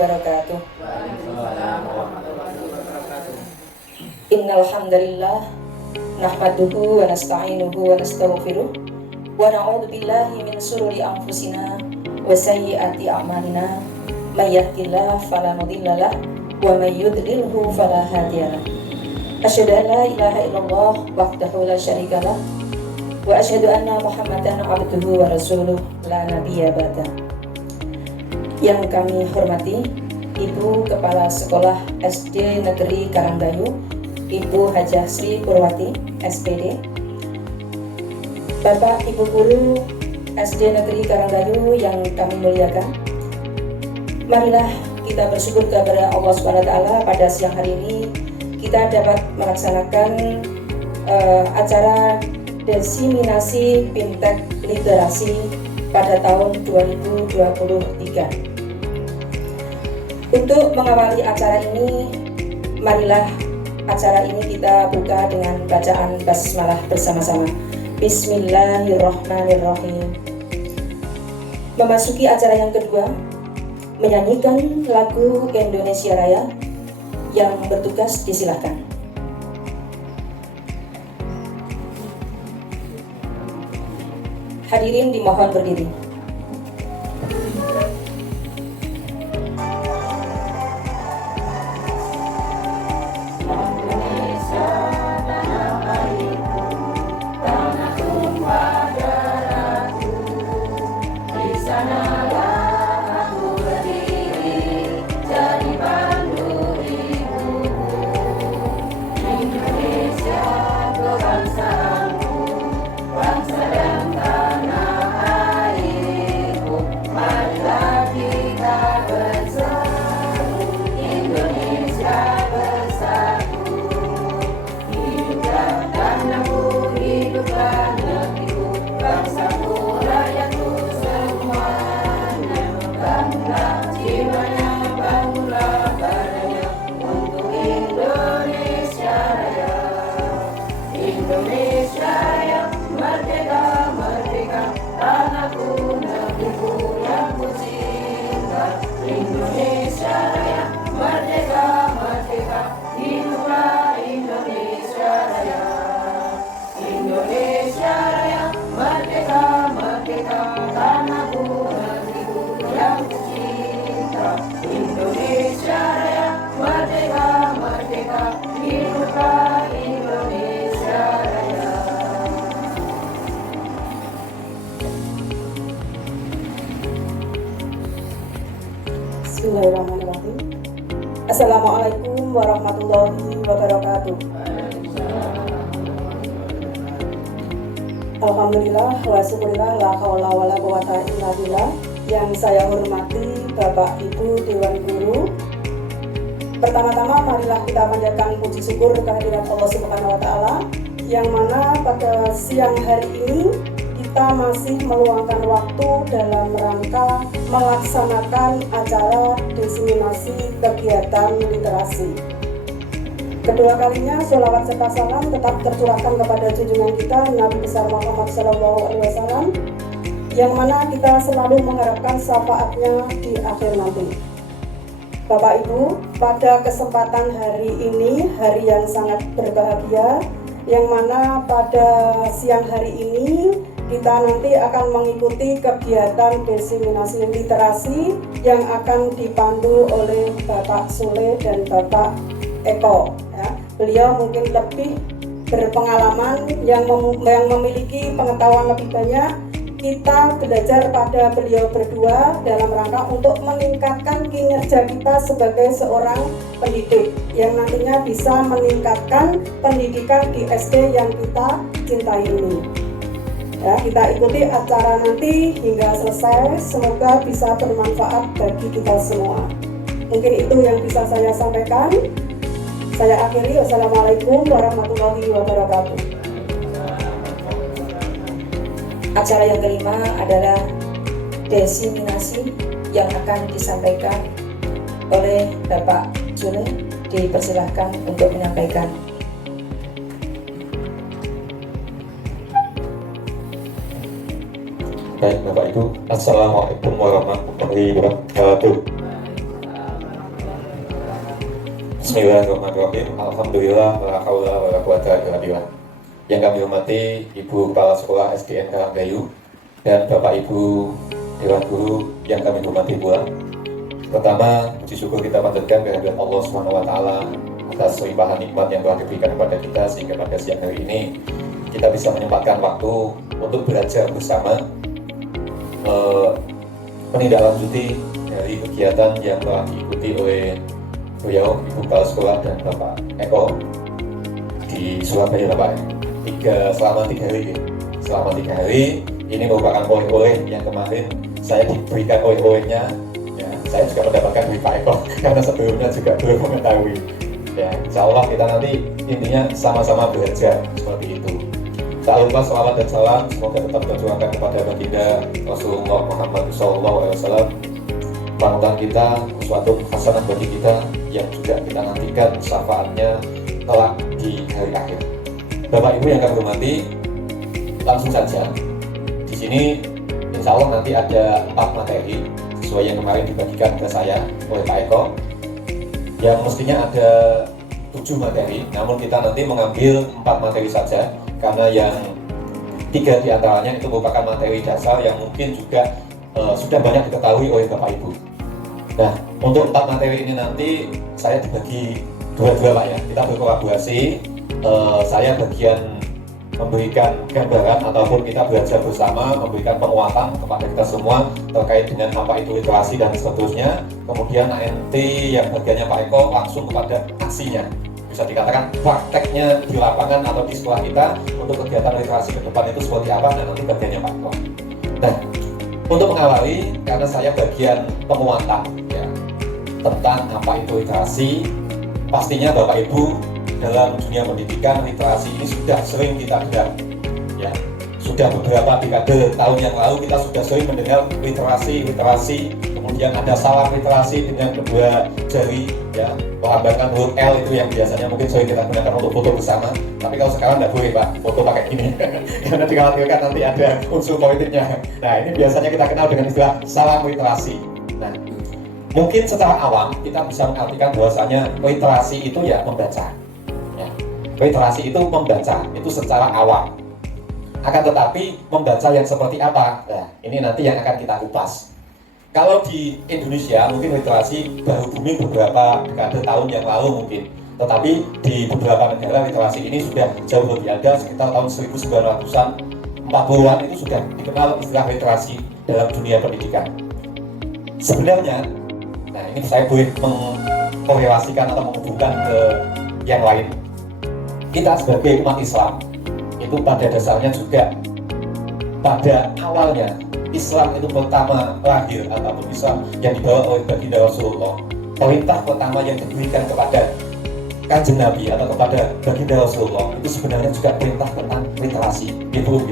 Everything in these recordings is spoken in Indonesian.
wabarakatuh. Innal hamdalillah nahmaduhu wa nasta'inuhu wa nastaghfiruh wa na'udzu billahi min shururi anfusina wa sayyiati a'malina may yahdihillahu fala mudilla lahu wa may yudlilhu fala hadiya lahu. Asyhadu an la ilaha illallah wahdahu la syarika lahu wa asyhadu anna Muhammadan abduhu wa rasuluh la nabiyya ba'da. Yang kami hormati Ibu Kepala Sekolah SD Negeri Karangdayu, Ibu Hajah Sri Purwati, SPD, Bapak Ibu Guru SD Negeri Karangdayu yang kami muliakan, marilah kita bersyukur kepada Allah SWT pada siang hari ini kita dapat melaksanakan acara diseminasi fintech literasi pada tahun 2023. Untuk mengawali acara ini, marilah acara ini kita buka dengan bacaan basmalah bersama-sama. Bismillahirrahmanirrahim. Memasuki acara yang kedua, menyanyikan lagu Indonesia Raya. Yang bertugas disilahkan. Hadirin dimohon berdiri. Bismillahirrahmanirrahim. Assalamualaikum warahmatullahi wabarakatuh. Alhamdulillah wa syukurillah la haula wala quwata illa billah. Yang saya hormati Bapak Ibu Dewan Guru, pertama-tama marilah kita panjatkan puji syukur kehadirat Allah Subhanahu wa taala yang mana pada siang hari ini kita masih meluangkan waktu dalam rangka melaksanakan acara diseminasi kegiatan literasi. Kedua kalinya sholawat serta salam tetap tercurahkan kepada junjungan kita Nabi besar Muhammad SAW, yang mana kita selalu mengharapkan syafaatnya di akhir nanti. Bapak Ibu, pada kesempatan hari ini, hari yang sangat berbahagia, yang mana pada siang hari ini kita nanti akan mengikuti kegiatan diseminasi literasi yang akan dipandu oleh Bapak Sule dan Bapak Eko. Ya. Beliau mungkin lebih berpengalaman, yang memiliki pengetahuan lebih banyak. Kita belajar pada beliau berdua dalam rangka untuk meningkatkan kinerja kita sebagai seorang pendidik yang nantinya bisa meningkatkan pendidikan di SD yang kita cintai ini. Ya, kita ikuti acara nanti hingga selesai, semoga bisa bermanfaat bagi kita semua. Mungkin itu yang bisa saya sampaikan. Saya akhiri. Wassalamualaikum warahmatullahi wabarakatuh. Acara yang kelima adalah diseminasi yang akan disampaikan oleh Bapak Sule. Dipersilahkan untuk menyampaikan. Baik Bapak Ibu, Assalamualaikum warahmatullahi wabarakatuh. Bismillahirrahmanirrahim. Alhamdulillah, wala haula wala quwata illa billah. Yang kami hormati Ibu Kepala Sekolah SDN Karanggayu dan Bapak Ibu Dewan Guru yang kami hormati pula. Pertama, puji syukur kita panjatkan kehadirat Allah SWT atas limpahan nikmat yang telah diberikan kepada kita sehingga pada siang hari ini kita bisa menyempatkan waktu untuk belajar bersama menindaklanjuti dari kegiatan yang telah diikuti oleh beliau, Ibu Kepala Sekolah dan Bapak Eko di Surabaya, Bapak. Selama 3 hari. Selama 3 hari ini merupakan oleh-oleh yang kemarin saya diberikan oleh-olehnya. Ya, saya juga mendapatkan dari Pak Eko karena sebelumnya juga belum mengetahui. Ya, insya Allah kita nanti intinya sama-sama belajar seperti itu. Tak lupa selawat dan salam semoga tetap tercurahkan kepada baginda Rasulullah Muhammad SAW, panutan kita, suatu hasanah bagi kita yang juga kita nantikan syafaatnya kelak di hari akhir. Bapak Ibu yang kami hormati, langsung saja di sini insya Allah nanti ada 4 materi sesuai yang kemarin dibagikan ke saya oleh Pak Eko, yang mestinya ada 7 materi, namun kita nanti mengambil 4 materi saja karena yang 3 diantaranya itu merupakan materi dasar yang mungkin juga sudah banyak diketahui oleh Bapak Ibu. Nah, untuk 4 materi ini nanti saya dibagi dua-dua Pak ya, kita berkolaborasi. Saya bagian memberikan gambaran ataupun kita belajar bersama, memberikan penguatan kepada kita semua terkait dengan apa itu literasi dan seterusnya. Kemudian nanti yang bagiannya Pak Eko langsung kepada aksinya, bisa dikatakan prakteknya di lapangan atau di sekolah kita untuk kegiatan literasi ke depan itu seperti apa, dan nanti bagiannya Pak Eko. Nah, untuk mengawali, karena saya bagian penguatan ya, tentang apa itu literasi, pastinya Bapak Ibu dalam dunia pendidikan literasi ini sudah sering kita dengar ya. Sudah beberapa dekade tahun yang lalu kita sudah sering mendengar literasi, kemudian ada salam literasi dengan kedua jari ya, melambangkan huruf L itu yang biasanya mungkin sering kita gunakan untuk foto bersama. Tapi kalau sekarang nggak boleh Pak, foto pakai gini karena dikhawatirkan nanti ada unsur politiknya. Nah, ini biasanya kita kenal dengan istilah salam literasi. Nah, mungkin secara awam kita bisa mengartikan bahwasanya literasi itu ya membaca. Literasi itu membaca, itu secara awam. Akan tetapi membaca yang seperti apa? Nah, ini nanti yang akan kita kupas. Kalau di Indonesia mungkin literasi baru booming beberapa dekade tahun yang lalu mungkin. Tetapi di beberapa negara literasi ini sudah jauh lebih ada, sekitar tahun 1900-an, 40-an itu sudah dikenal istilah literasi dalam dunia pendidikan. Sebenarnya, nah ini saya boleh mengkorelasikan atau menghubungkan ke yang lain. Kita sebagai umat Islam itu pada dasarnya juga pada awalnya Islam itu pertama lahir ataupun Islam yang dibawa oleh baginda Rasulullah, perintah pertama yang diberikan kepada Kanjeng Nabi atau kepada baginda Rasulullah itu sebenarnya juga perintah tentang literasi. Itu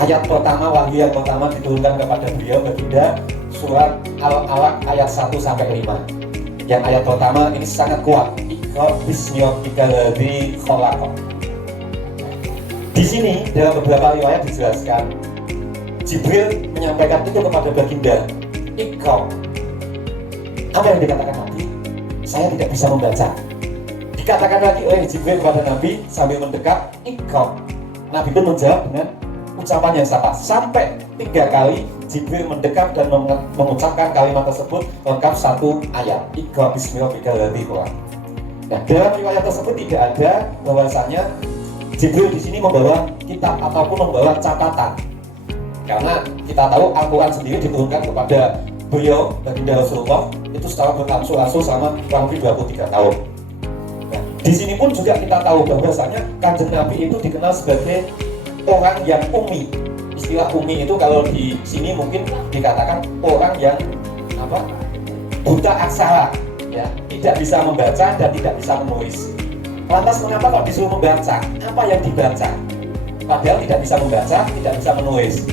ayat pertama, wahyu yang pertama diturunkan kepada beliau baginda surat Al-Alaq ayat 1-5. Yang ayat pertama ini sangat kuat. Bismillahirrahmanirrahim. Di sini dalam beberapa riwayat dijelaskan Jibril menyampaikan itu kepada baginda, Iqra. Apa yang dikatakan Nabi? Saya tidak bisa membaca. Dikatakan lagi oleh Jibril kepada Nabi sambil mendekat, Iqra. Nabi pun menjawab dengan ucapan yang sama. Sampai 3 kali Jibril mendekat dan mengucapkan kalimat tersebut lengkap 1 ayat. Iqra bismillahirrahmanirrahim. Nah, dalam riwayat tersebut tidak ada bahwasanya Jibril di sini membawa kitab ataupun membawa catatan. Karena kita tahu Al-Quran sendiri diturunkan kepada beliau baginda Rasulullah itu secara berlangsung selama kurang lebih 23 tahun. Nah, di sini pun juga kita tahu bahwasanya Kanjeng Nabi itu dikenal sebagai orang yang ummi. Istilah ummi itu kalau di sini mungkin dikatakan orang yang buta aksara. Ya, tidak bisa membaca dan tidak bisa menulis. Lantas mengapa kok disuruh membaca? Apa yang dibaca? Padahal tidak bisa membaca, tidak bisa menulis.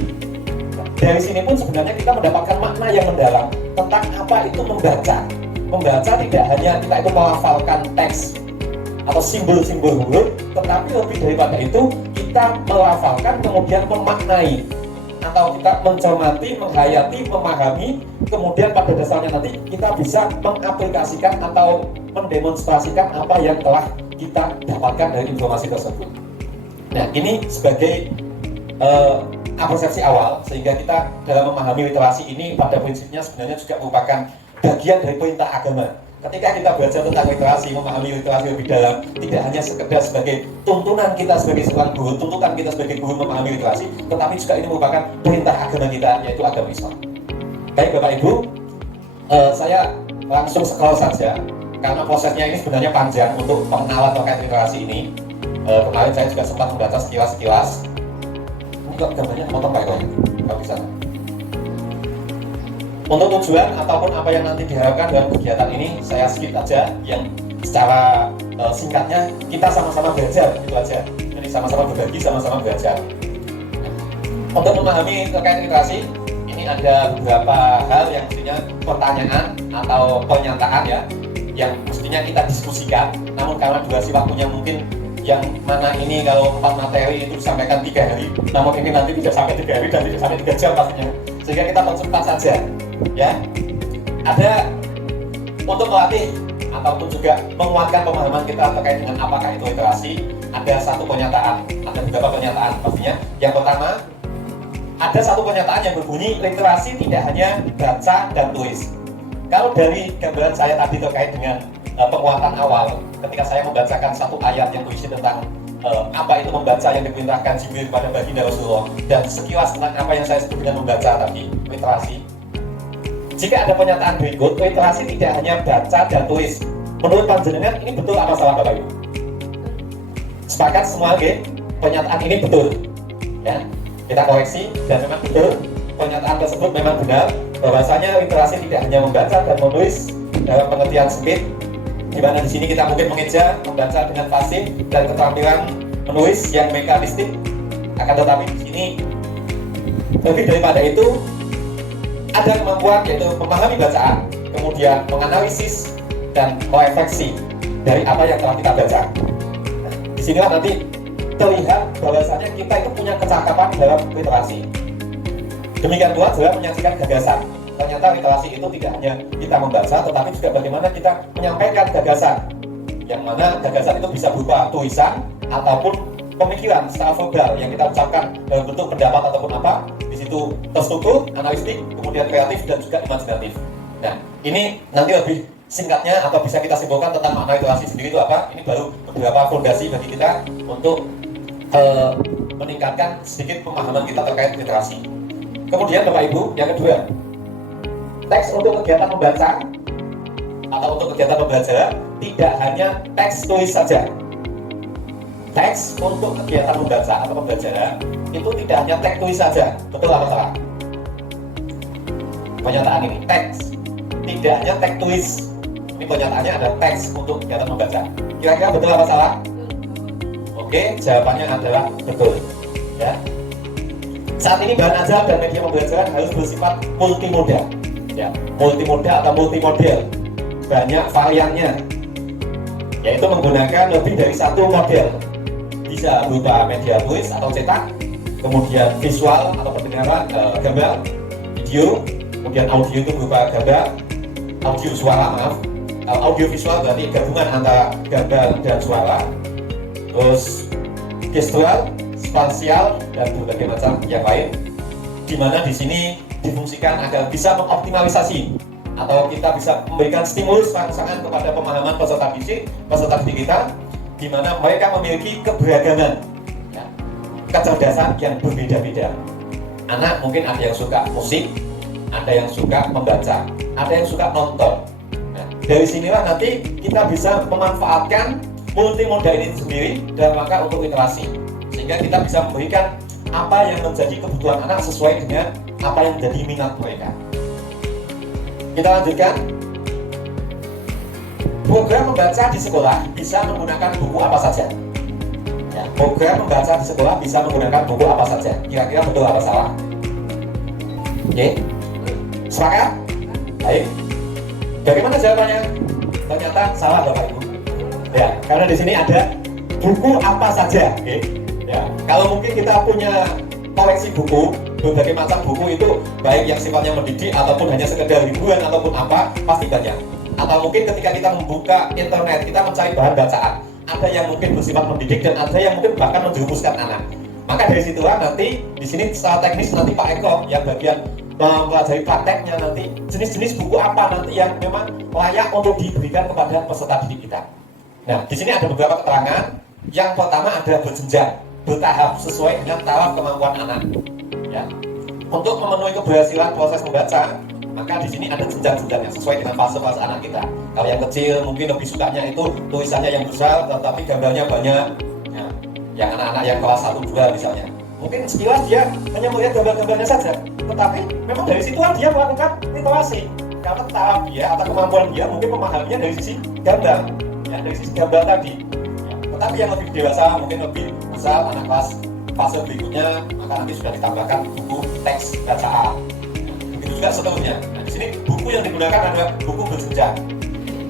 Dari sini pun sebenarnya kita mendapatkan makna yang mendalam tentang apa itu membaca. Membaca tidak hanya kita itu melafalkan teks atau simbol-simbol huruf, tetapi lebih daripada itu kita melafalkan kemudian memaknai atau kita mencermati, menghayati, memahami kemudian pada dasarnya nanti kita bisa mengaplikasikan atau mendemonstrasikan apa yang telah kita dapatkan dari informasi tersebut. Nah, ini sebagai persepsi awal, sehingga kita dalam memahami literasi ini pada prinsipnya sebenarnya juga merupakan bagian dari perintah agama. Ketika kita belajar tentang literasi, memahami literasi lebih dalam, tidak hanya sekedar sebagai tuntunan kita sebagai seorang guru, tuntutan kita sebagai guru memahami literasi, tetapi juga ini merupakan perintah agama kita, yaitu agama Islam. Baik Bapak Ibu, saya langsung scroll saja, karena prosesnya ini sebenarnya panjang untuk pengenalan terkait literasi ini. Kemarin saya juga sempat membaca sekilas-sekilas. Ini kok gambarnya potong Pak Eko, kalau bisa. Untuk tujuan ataupun apa yang nanti diharapkan dalam kegiatan ini, saya skip aja. Yang secara singkatnya, kita sama-sama belajar, itu aja. Jadi sama-sama berbagi, sama-sama belajar. Untuk memahami terkait literasi, ini ada beberapa hal yang mestinya pertanyaan atau pernyataan ya, yang mestinya kita diskusikan. Namun karena durasi waktunya mungkin yang mana ini kalau 4 materi itu disampaikan 3 hari, namun ini nanti tidak sampai 3 hari dan tidak sampai 3 jam pastinya, sehingga kita percepat saja ya. Ada untuk melatih ataupun juga menguatkan pemahaman kita terkait dengan apakah itu literasi, ada satu pernyataan, ada beberapa pernyataan pastinya. Yang pertama, ada satu pernyataan yang berbunyi literasi tidak hanya baca dan tulis. Kalau dari gambaran saya tadi terkait dengan penguatan awal, ketika saya membacakan satu ayat yang berisi tentang apa itu membaca yang diperintahkan Jibril kepada baginda Rasulullah, dan sekilas tentang apa yang saya sebut dengan membaca tadi, literasi. Jika ada pernyataan berikut, literasi tidak hanya baca dan tulis. Menurut panjenengan ini betul apa salah Bapak Ibu? Sepakat semua, oke? Pernyataan ini betul. Ya, kita koreksi dan memang betul. Pernyataan tersebut memang benar, bahwasanya literasi tidak hanya membaca dan menulis dalam pengertian sempit, di mana di sini kita mungkin mengeja, membaca dengan fasih dan keterampilan menulis yang mekanistik. Akan tetapi di sini lebih daripada itu, ada kemampuan yaitu memahami bacaan, kemudian menganalisis dan merefleksi dari apa yang telah kita baca. Nah, di sinilah nanti terlihat bahwasanya kita itu punya kecakapan dalam literasi. Demikian pula dalam menyaksikan gagasan. Ternyata literasi itu tidak hanya kita membaca, tetapi juga bagaimana kita menyampaikan gagasan, yang mana gagasan itu bisa berupa tulisan ataupun pemikiran secara verbal yang kita ucapkan dalam bentuk pendapat ataupun apa. Di situ terstruktur, analitik, kemudian kreatif dan juga imajinatif. Nah, ini nanti lebih singkatnya atau bisa kita simpulkan tentang makna literasi sendiri itu apa. Ini baru beberapa fondasi bagi kita untuk meningkatkan sedikit pemahaman kita terkait literasi. Kemudian Bapak Ibu, yang kedua, teks untuk kegiatan membaca atau untuk kegiatan pembelajaran tidak hanya teks tulis saja. Teks untuk kegiatan membaca atau pembelajaran itu tidak hanya teks tulis saja. Betul apa salah? Pernyataan ini, teks tidak hanya teks tulis. Ini pernyataannya ada teks untuk kegiatan membaca. Kira-kira betul apa salah? Oke, jawabannya adalah betul. Ya. Saat ini bahan ajar dan media pembelajaran harus bersifat multimoda. Ya, multimoda atau multimodel, banyak variannya, yaitu menggunakan lebih dari satu model. Bisa berupa media tulis atau cetak, kemudian visual atau pendengaran, gambar, video, kemudian audio itu berupa gambar, audio suara, maaf. Audio visual berarti gabungan antara gambar dan suara, terus gestual, spasial, dan berbagai macam yang lain, di mana di sini difungsikan agar bisa mengoptimalisasi atau kita bisa memberikan stimulus rangsangan kepada pemahaman peserta didik kita, di mana mereka memiliki keberagaman, ya, kecerdasan yang berbeda-beda. Anak mungkin ada yang suka musik, ada yang suka membaca, ada yang suka nonton. Nah, dari sinilah nanti kita bisa memanfaatkan multimoda ini sendiri dalam rangka untuk literasi, sehingga kita bisa memberikan apa yang menjadi kebutuhan anak sesuai dengan apa yang menjadi minat mereka. Kita lanjutkan. Program membaca di sekolah bisa menggunakan buku apa saja. Ya, program membaca di sekolah bisa menggunakan buku apa saja. Kira-kira betul apa salah? Oke, sepakat? Baik. Bagaimana jawabannya? Ternyata salah Bapak Ibu. Ya, karena di sini ada buku apa saja. Oke. Ya, kalau mungkin kita punya koleksi buku, berbagai macam buku itu baik yang sifatnya mendidik ataupun hanya sekedar hiburan ataupun apa, pasti banyak. Atau mungkin ketika kita membuka internet, kita mencari bahan bacaan, ada yang mungkin bersifat mendidik dan ada yang mungkin bahkan menjerumuskan anak. Maka dari situlah nanti di sini secara teknis nanti Pak Eko yang bagian mempelajari prakteknya nanti jenis-jenis buku apa nanti yang memang layak untuk diberikan kepada peserta didik kita. Nah, di sini ada beberapa keterangan. Yang pertama ada berjenjang, bertahap sesuai dengan taraf kemampuan anak. Ya, untuk memenuhi keberhasilan proses membaca, maka di sini ada jenjang-jenjangnya sesuai dengan fase-fase anak kita. Kalau yang kecil mungkin lebih sukanya itu tulisannya yang besar, tetapi gambarnya banyak. Ya, yang anak-anak yang kelas 1-2 misalnya, mungkin sekilas dia hanya melihat gambar-gambarnya saja, tetapi memang dari situlah dia melakukan literasi karena taraf dia atau kemampuan dia mungkin memahaminya dari sisi gambar, ya, dari sisi gambar tadi. Ya, tetapi yang lebih dewasa mungkin lebih besar anak kelas fase berikutnya, maka nanti sudah ditambahkan buku teks bacaan. Begitu juga seterusnya. Nah, di sini buku yang digunakan adalah buku berjenjang.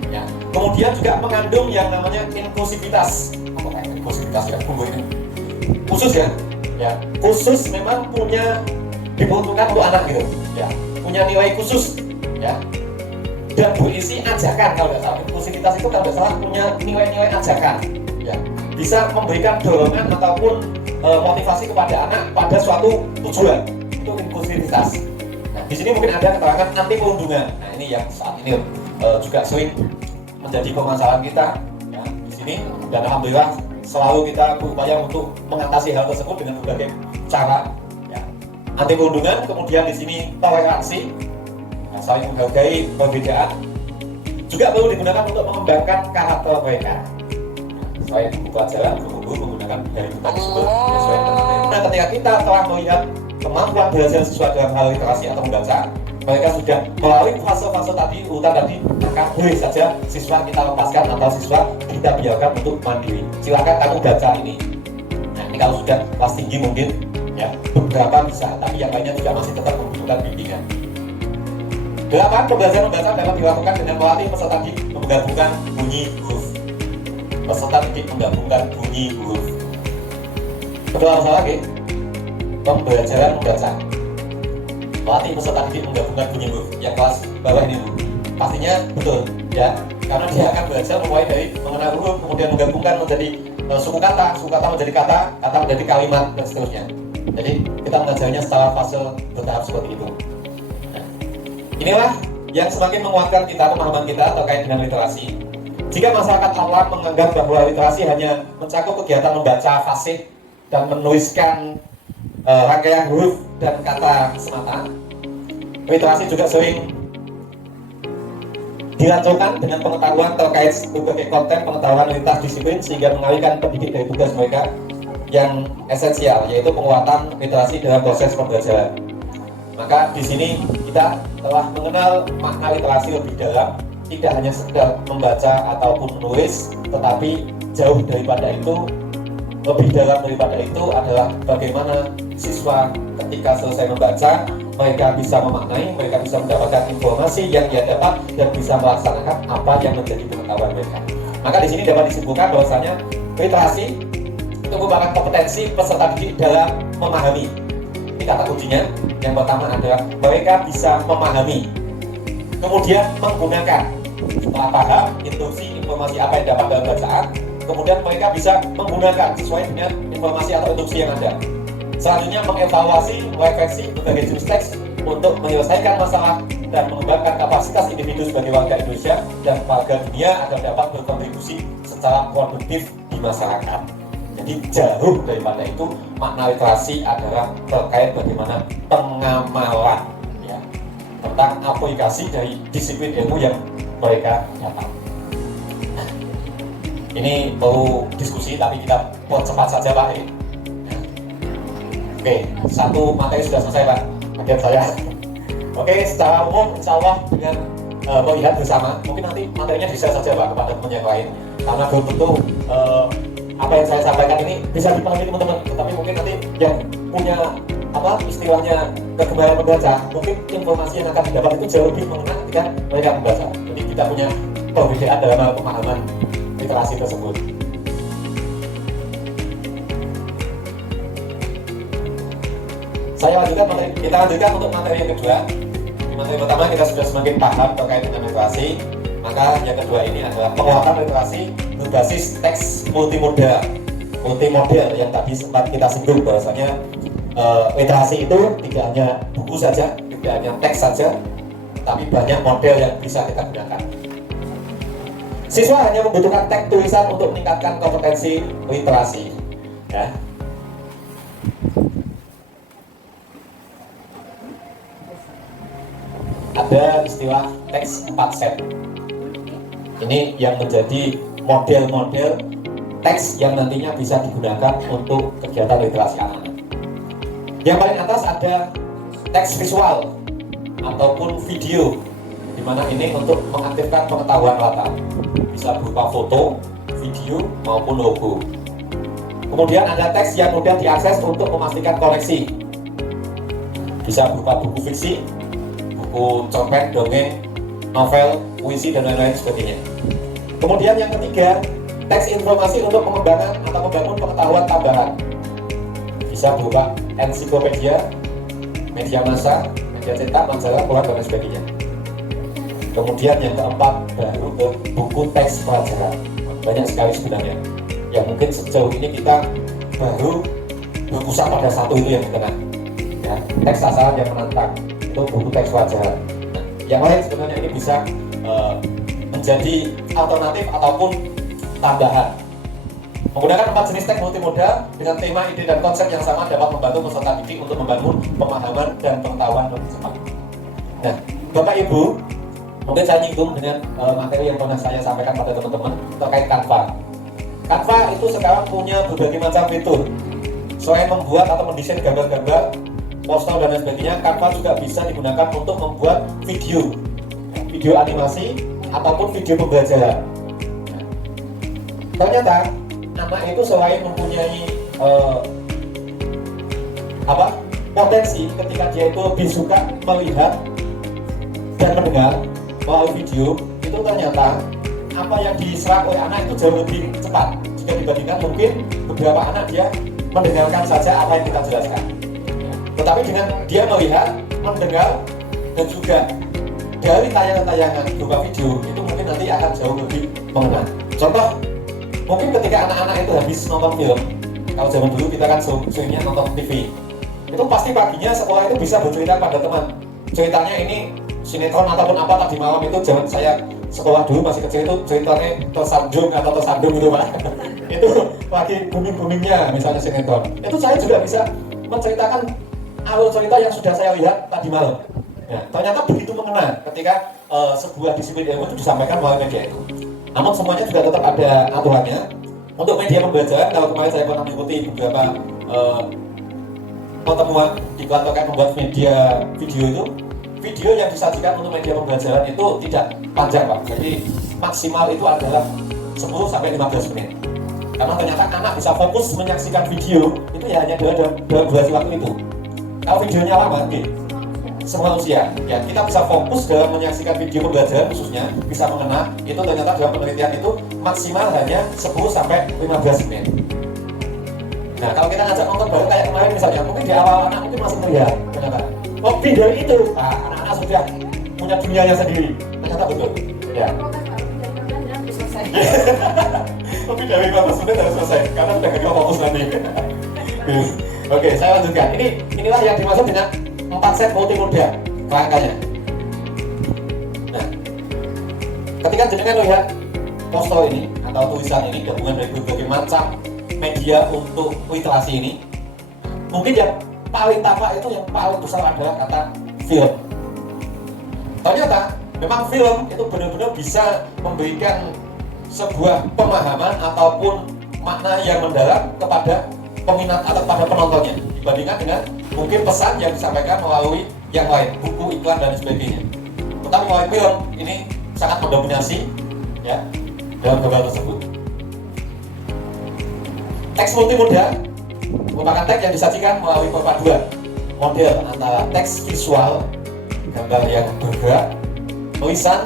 Ya. Kemudian juga mengandung yang namanya inklusivitas. Apa kayak inklusivitas ya? Buku ini khusus ya. Ya, khusus memang punya diperuntukkan untuk anak gitu. Ya, punya nilai khusus. Ya. Dan berisi ajakan kalau tidak salah. Inklusivitas itu kalau tidak salah punya nilai-nilai ajakan. Ya, bisa memberikan dorongan ataupun motivasi kepada anak pada suatu tujuan. Itu inklusivitas. Nah, di sini mungkin ada keterangan anti perundungan. Nah, ini yang saat ini juga sering menjadi permasalahan kita. Ya, di sini dan alhamdulillah selalu kita berupaya untuk mengatasi hal tersebut dengan berbagai cara. Ya. Anti perundungan, kemudian di sini toleransi, ya, saling menghargai perbedaan, juga perlu digunakan untuk mengembangkan karakter mereka. Selain buku pelajaran, guru menggunakan dari buku tersebut. Nah, ketika kita telah melihat kemampuan belajar siswa dalam hal literasi atau membaca, mereka sudah melalui fase-fase tadi, urutan tadi, maka boleh saja siswa kita lepaskan atau siswa kita biarkan untuk mandiri. Silakan kamu baca ini. Nah, ini kalau sudah kelas tinggi mungkin, ya beberapa bisa, tapi yang lainnya juga masih tetap membutuhkan bimbingan. 8. Pembelajaran membaca dapat dilakukan dengan melatih peserta didik menggabungkan bunyi huruf. Peserta didik menggabungkan bunyi huruf. Betul atau salah lagi? Pembelajaran membaca melatih peserta didik menggabungkan bunyi huruf. Yang kelas bawah ini dulu. Pastinya betul, ya, karena dia akan belajar mulai dari mengenal huruf, kemudian menggabungkan menjadi suku kata menjadi kata, kata menjadi kalimat dan seterusnya. Jadi kita mengajarnya secara fase bertahap seperti itu. Nah, inilah yang semakin menguatkan kita pemahaman kita terkait dengan literasi. Jika masyarakat awam menganggap bahwa literasi hanya mencakup kegiatan membaca fasih dan menuliskan rangkaian huruf dan kata semata, literasi juga sering dilanjutkan dengan pengetahuan terkait berbagai konten pengetahuan lintas disiplin sehingga mengalihkan pendidik dari tugas mereka yang esensial, yaitu penguatan literasi dalam proses pembelajaran. Maka di sini kita telah mengenal makna literasi lebih dalam, tidak hanya sekedar membaca ataupun menulis, tetapi jauh daripada itu, lebih dalam daripada itu adalah bagaimana siswa ketika selesai membaca, mereka bisa memaknai, mereka bisa mendapatkan informasi yang dia dapat dan bisa melaksanakan apa yang menjadi pengetahuan mereka. Maka di sini dapat disimpulkan bahwasanya literasi itu merupakan kompetensi peserta didik dalam memahami. Ini kata kuncinya. Yang pertama adalah mereka bisa memahami, kemudian menggunakan. Setelah paham, instruksi, informasi apa yang dapat dalam bacaan, kemudian mereka bisa menggunakan sesuai dengan informasi atau instruksi yang ada. Selanjutnya mengevaluasi, merefleksi berbagai jenis teks untuk menyelesaikan masalah dan mengembangkan kapasitas individu sebagai warga Indonesia dan warga dunia agar dapat berkontribusi secara produktif di masyarakat. Jadi jauh daripada itu, makna literasi adalah terkait bagaimana pengamalan, ya, tentang aplikasi dari disiplin ilmu yang mereka dapat. Nah, ini perlu diskusi, tapi kita percepat saja Pak. Oke, satu materi sudah selesai Pak, bagian saya. Oke, secara umum insya Allah dengan melihat bersama, mungkin nanti materinya bisa saja Pak kepada teman yang lain, karena belum tentu apa yang saya sampaikan ini bisa dipahami teman-teman, tetapi mungkin nanti yang punya istilahnya kegemaran membaca, mungkin informasi yang akan didapat itu jauh lebih mengena ketika mereka membaca. Jadi kita punya perbedaan dalam pemahaman literasi tersebut. Kita lanjutkan untuk materi yang kedua. Di materi pertama kita sudah semakin paham terkait dengan literasi. Maka yang kedua ini adalah penguatan literasi berbasis teks multimodal. Multimodal yang tadi sempat kita singgung bahwasanya literasi itu tidak hanya buku saja, tidak hanya teks saja, tapi banyak model yang bisa kita gunakan. Siswa hanya membutuhkan teks tulisan untuk meningkatkan kompetensi literasi. Ya. Ada istilah teks 4 set. Ini yang menjadi model-model teks yang nantinya bisa digunakan untuk kegiatan literasi anak-anak. Yang paling atas ada teks visual ataupun video, di mana ini untuk mengaktifkan pengetahuan latar, bisa berupa foto, video maupun logo. Kemudian ada teks yang mudah diakses untuk memastikan koneksi, bisa berupa buku fiksi, buku cerpen, dongeng, novel, puisi, dan lain-lain sebagainya. Kemudian yang ketiga, teks informasi untuk mengembangkan atau membangun pengetahuan tambahan, bisa berupa ensiklopedia, media massa, media cetak, majalah, koran, dan lain sebagainya. Kemudian yang keempat, baru ke buku teks pelajaran. Banyak sekali sebenarnya, yang mungkin sejauh ini kita baru berpusat pada satu itu yang dikenal, ya, teks sasaran yang menantang, itu buku teks pelajaran. Nah, yang lain sebenarnya ini bisa menjadi alternatif ataupun tambahan. Menggunakan 4 jenis teks multimodal dengan tema, ide, dan konsep yang sama dapat membantu peserta didik untuk membangun pemahaman dan pengetahuan lebih cepat. Nah, Bapak Ibu, mungkin saya nyinggung dengan materi yang pernah saya sampaikan pada teman-teman terkait Canva. Canva itu sekarang punya berbagai macam fitur. Selain membuat atau mendesain gambar-gambar, poster, dan lain sebagainya, Canva juga bisa digunakan untuk membuat video animasi ataupun video pembelajaran. Ternyata anak itu selain mempunyai potensi ketika dia itu lebih suka melihat dan mendengar melalui video, itu ternyata apa yang diserap oleh anak itu jauh lebih cepat jika dibandingkan mungkin beberapa anak dia mendengarkan saja apa yang kita jelaskan. Tetapi dengan dia melihat, mendengar, dan juga dari tayangan-tayangan berupa video, itu mungkin nanti akan jauh lebih mengena. Contoh, mungkin ketika anak-anak itu habis nonton film, kalau zaman dulu kita kan seringnya nonton TV, itu pasti paginya sekolah itu bisa bercerita pada teman. Ceritanya ini sinetron ataupun apa tadi malam itu, zaman saya sekolah dulu masih kecil itu ceritanya tersanjung atau tersandung gitu Pak. Itu lagi booming-boomingnya misalnya sinetron. Itu saya juga bisa menceritakan alur cerita yang sudah saya lihat tadi malam. Ya, ternyata begitu mengena ketika sebuah disiplin ilmu itu disampaikan melalui media itu. Namun semuanya juga tetap ada aturannya. Untuk media pembelajaran, kalau kemarin saya pernah mengikuti beberapa pertemuan di terkait membuat media video itu, video yang disajikan untuk media pembelajaran itu tidak panjang Pak. Jadi maksimal itu adalah 10-15 menit. Karena ternyata anak bisa fokus menyaksikan video itu ya hanya dalam durasi waktu itu. Kalau videonya lama, semua usia, ya kita bisa fokus dalam menyaksikan video pembelajaran khususnya bisa mengena. Itu ternyata dalam penelitian itu maksimal hanya 10-15 menit. Nah, kalau kita ngajak nonton baru kayak kemarin misalnya, mungkin di awal anak mungkin masih melihat, ternyata lebih dari itu, anak-anak sudah punya dunianya sendiri. Ternyata betul. Ya. Lebih dari 15 menit harus selesai, karena sudah gak fokus nanti. Oke, saya lanjutkan. Inilah yang dimaksud dengan 4 set multimodal kerangkanya. Nah, ketika jenengan melihat poster ini atau tulisan ini gabungan dari berbagai macam media untuk literasi ini, mungkin yang paling tampak itu yang paling besar adalah kata film. Ternyata memang film itu benar-benar bisa memberikan sebuah pemahaman ataupun makna yang mendalam kepada peminat atau pada penontonnya dibandingkan dengan mungkin pesan yang disampaikan melalui yang lain, buku, iklan, dan sebagainya. Tetapi melalui film ini sangat mendominasi ya dalam gambar tersebut. Teks multimodal merupakan teks yang disajikan melalui perpaduan model antara teks visual, gambar yang bergerak, tulisan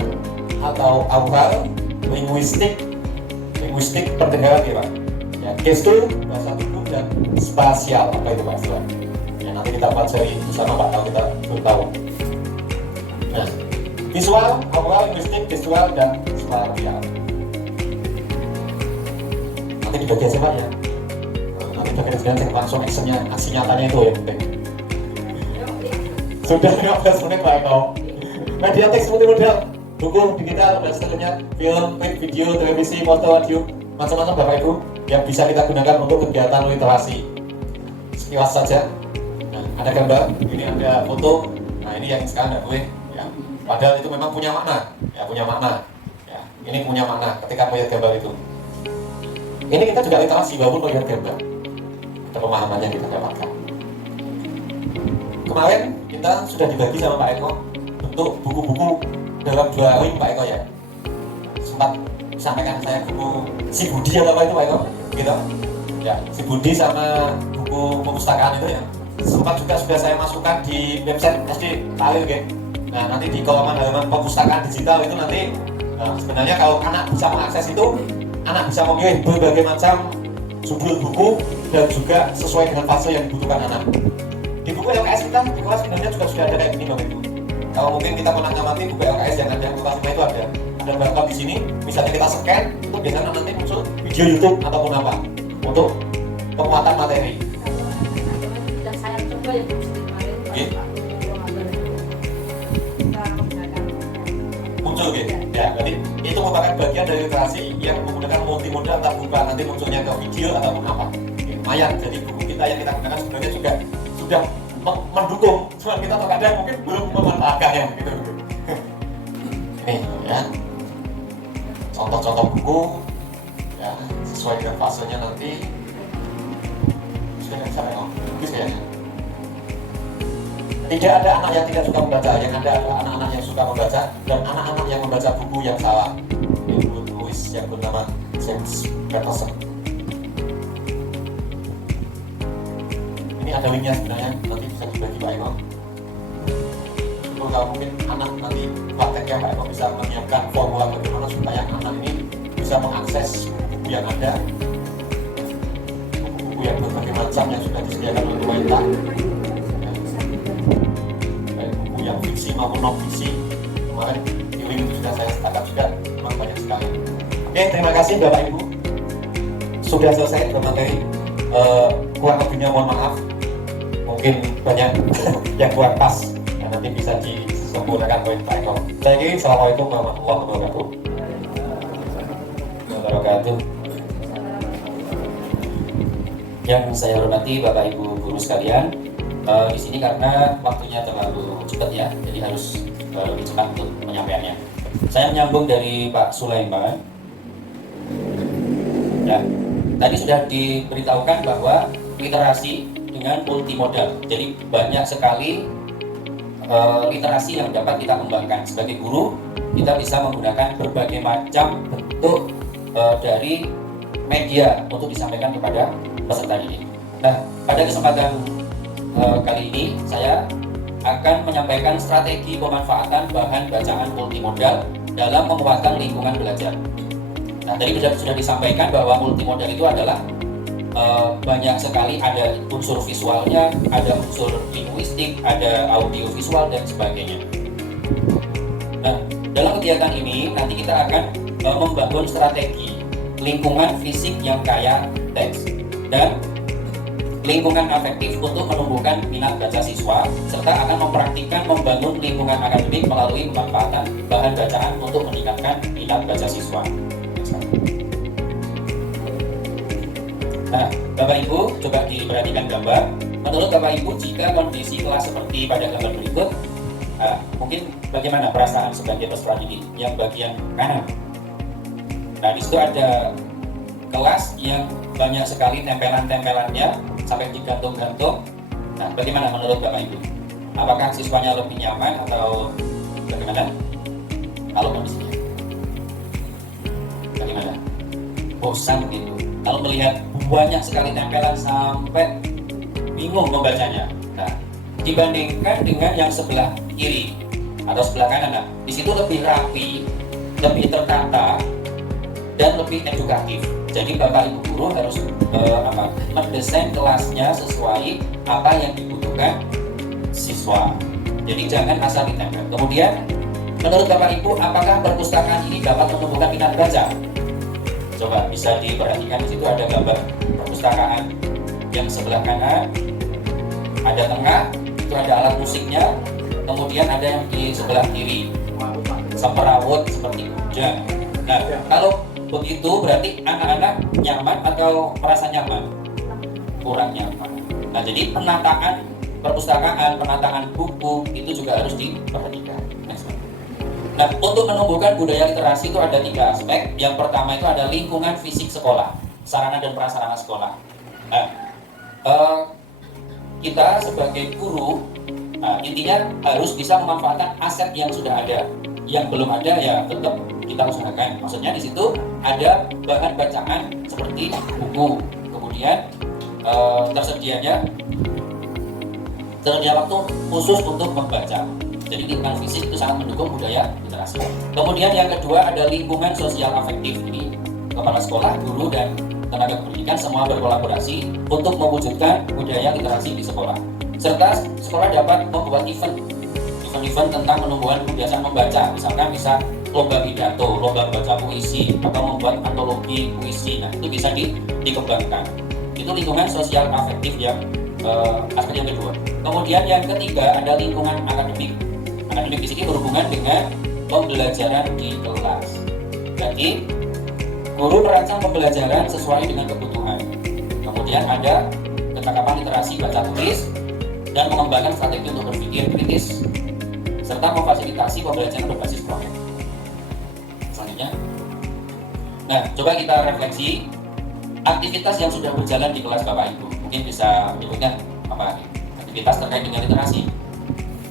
atau aural, linguistik pendengaran ya Pak, ya, gestur, bahasa tubuh, dan spasial. Apa itu Pak? Ya, nanti kita pelajari bersama Pak Tahu, kita bertahu. Nah, visual, aural, linguistik, visual, dan spasial. Nanti dibagi aja Pak ya. Nanti bagian langsung actionnya, aksi nyatanya itu yang penting. Sudah 15 menit Pak Eko. Media teks multimodal, buku digital dan seterusnya, film, print, video, televisi, foto, audio, macam-macam Bapak Ibu yang bisa kita gunakan untuk kegiatan literasi. Sekilas saja. Nah, ada gambar, ini ada foto. Nah, ini yang sekarang tidak boleh. Ya. Padahal itu memang punya makna. Ya, punya makna. Ya, ini punya makna ketika melihat gambar itu. Ini kita juga literasi walaupun melihat gambar. Ada pemahamannya kita dapatkan. Kemarin kita sudah dibagi sama Pak Eko bentuk buku-buku dalam 2 link Pak Eko ya. Sempat sampaikan saya buku Si Budi atau apa itu Pak Eko? Gitu. Ya, Si Budi sama buku perpustakaan itu ya. Sempat juga sudah saya masukkan di website SD Talir gitu. Nah, nanti di kolom halaman perpustakaan digital itu nanti sebenarnya kalau anak bisa mengakses itu, anak bisa memilih berbagai macam judul buku dan juga sesuai dengan fase yang dibutuhkan anak. Di buku LKS kita di kelas sebenarnya juga sudah ada kayak gini Bapak Ibu. Kalau mungkin kita pernah ngamati buku LKS yang ada kelas 5 itu ada barcode di sini. Misalnya kita scan, itu biasanya nanti muncul video YouTube ataupun apa untuk penguatan materi. Dan saya coba ya muncul gitu. Ya, jadi itu merupakan bagian dari literasi yang menggunakan multimodal tak buka nanti munculnya ke video ataupun apa. Lumayan, jadi buku kita yang kita gunakan sebenarnya juga sudah mendukung, cuma kita terkadang mungkin belum memanfaatkannya gitu. Ini ya, contoh-contoh buku ya sesuai dengan fasenya nanti sudah bisa bagus kayaknya. Tidak ada anak yang tidak suka membaca, yang ada adalah anak-anak yang suka membaca dan anak-anak yang membaca buku yang salah. Ini buku tulis yang bernama James Patterson. Ini ada linknya sebenarnya, nanti bisa dibagi Pak Eko. Kalau mungkin anak nanti prakteknya Pak Eko bisa menyiapkan formula bagaimana supaya anak ini bisa mengakses buku yang ada, buku-buku yang berbagai macam yang sudah disediakan oleh pemerintah, baik buku yang fiksi maupun non fiksi. Kemarin di link itu sudah saya sepakat juga, memang banyak sekali. Oke, terima kasih Bapak Ibu. Sudah selesai materi. Kurang lebihnya mohon maaf. Mungkin banyak yang kurang pas dan nanti bisa disempurnakan oleh Pak Eko. Saya kira Assalamualaikum warahmatullahi wabarakatuh. Yang saya hormati Bapak Ibu guru sekalian, di sini karena waktunya terlalu cepat ya, jadi harus lebih cepat untuk penyampaiannya. Saya menyambung dari Pak Sulaiman. Ya, tadi sudah diberitahukan bahwa literasi dengan multimodal. Jadi banyak sekali literasi yang dapat kita kembangkan. Sebagai guru, kita bisa menggunakan berbagai macam bentuk dari media untuk disampaikan kepada peserta didik. Nah, pada kesempatan kali ini saya akan menyampaikan strategi pemanfaatan bahan bacaan multimodal dalam menguatkan lingkungan belajar. Nah, tadi sudah disampaikan bahwa multimodal itu adalah banyak sekali, ada unsur visualnya, ada unsur linguistik, ada audio visual dan sebagainya. Nah, dalam kegiatan ini nanti kita akan membangun strategi lingkungan fisik yang kaya teks dan lingkungan afektif untuk menumbuhkan minat baca siswa, serta akan mempraktikkan membangun lingkungan akademik melalui pemanfaatan bahan bacaan untuk meningkatkan minat baca siswa. Nah, Bapak Ibu coba diperhatikan gambar. Menurut Bapak Ibu, jika kondisi kelas seperti pada gambar berikut, mungkin bagaimana perasaan sebagai peserta didik yang bagian kanan? Nah, di situ ada kelas yang banyak sekali tempelan-tempelannya sampai digantung-gantung. Nah, bagaimana menurut Bapak Ibu? Apakah siswanya lebih nyaman atau bagaimana? Kalau kondisinya bagaimana? Bosan gitu. Kalau melihat banyak sekali tempelan sampai bingung membacanya. Nah, dibandingkan dengan yang sebelah kiri atau sebelah kanan, nah, di situ lebih rapi, lebih tertata, dan lebih edukatif. Jadi Bapak Ibu guru harus mendesain kelasnya sesuai apa yang dibutuhkan siswa. Jadi jangan asal ditempel. Kemudian menurut Bapak Ibu, apakah perpustakaan ini dapat menumbuhkan minat baca? Coba bisa diperhatikan, di situ ada gambar perpustakaan yang sebelah kanan, ada tengah, itu ada alat musiknya, kemudian ada yang di sebelah kiri, semperawut seperti kuda. Nah, kalau begitu berarti anak-anak nyaman atau merasa nyaman? Kurang nyaman. Nah, jadi penataan perpustakaan, penataan buku itu juga harus diperhatikan. Nah, untuk menumbuhkan budaya literasi itu ada 3 aspek. Yang pertama itu ada lingkungan fisik sekolah, sarana dan prasarana sekolah. Nah, kita sebagai guru, intinya harus bisa memanfaatkan aset yang sudah ada. Yang belum ada ya tetap kita usahakan. Maksudnya di situ ada bahan bacaan seperti buku, kemudian tersedia waktu khusus untuk membaca. Jadi lingkungan fisik itu sangat mendukung budaya literasi. Kemudian yang kedua ada lingkungan sosial afektif. Ini kepala sekolah, guru, dan tenaga pendidikan semua berkolaborasi untuk mewujudkan budaya literasi di sekolah. Serta sekolah dapat membuat event tentang penumbuhan kebiasaan membaca. Misalkan bisa lomba pidato, lomba baca puisi, atau membuat antologi puisi. Nah, itu bisa dikembangkan. Itu lingkungan sosial afektif yang aspek yang kedua. Kemudian yang ketiga ada lingkungan akademik. Akademik di sini berhubungan dengan pembelajaran di kelas. Jadi guru merancang pembelajaran sesuai dengan kebutuhan. Kemudian ada kecakapan literasi baca tulis dan mengembangkan strategi untuk berpikir kritis serta memfasilitasi pembelajaran berbasis proyek. Selanjutnya, nah coba kita refleksi aktivitas yang sudah berjalan di kelas Bapak Ibu. Mungkin bisa menyebutkan apa aktivitas terkait dengan literasi.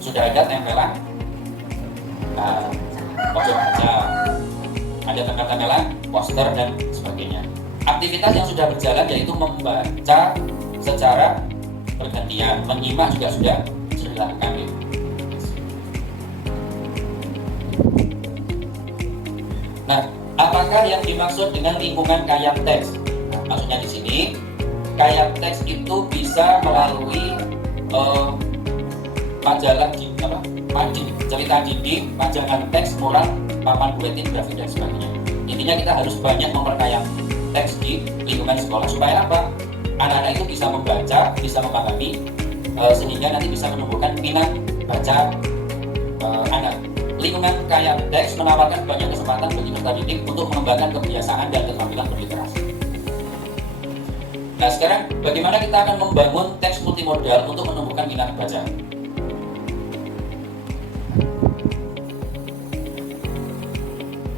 Sudah ada tempelan, pojok baca, ada tempel-tempelan, poster dan sebagainya. Aktivitas yang sudah berjalan yaitu membaca secara bergantian, menyimak juga sudah dilakukan. Nah, apakah yang dimaksud dengan lingkungan kaya teks? Nah, maksudnya di sini kaya teks itu bisa melalui majalah cerita didik, majalah teks, mural, papan buletin, grafik dan sebagainya. Intinya kita harus banyak memperkaya teks di lingkungan sekolah supaya apa? Anak-anak itu bisa membaca, bisa memahami, sehingga nanti bisa menumbuhkan minat baca anak. Lingkungan kaya teks menawarkan banyak kesempatan bagi peserta didik untuk mengembangkan kebiasaan dan keterampilan berliterasi. Nah, sekarang bagaimana kita akan membangun teks multimodal untuk menumbuhkan minat baca?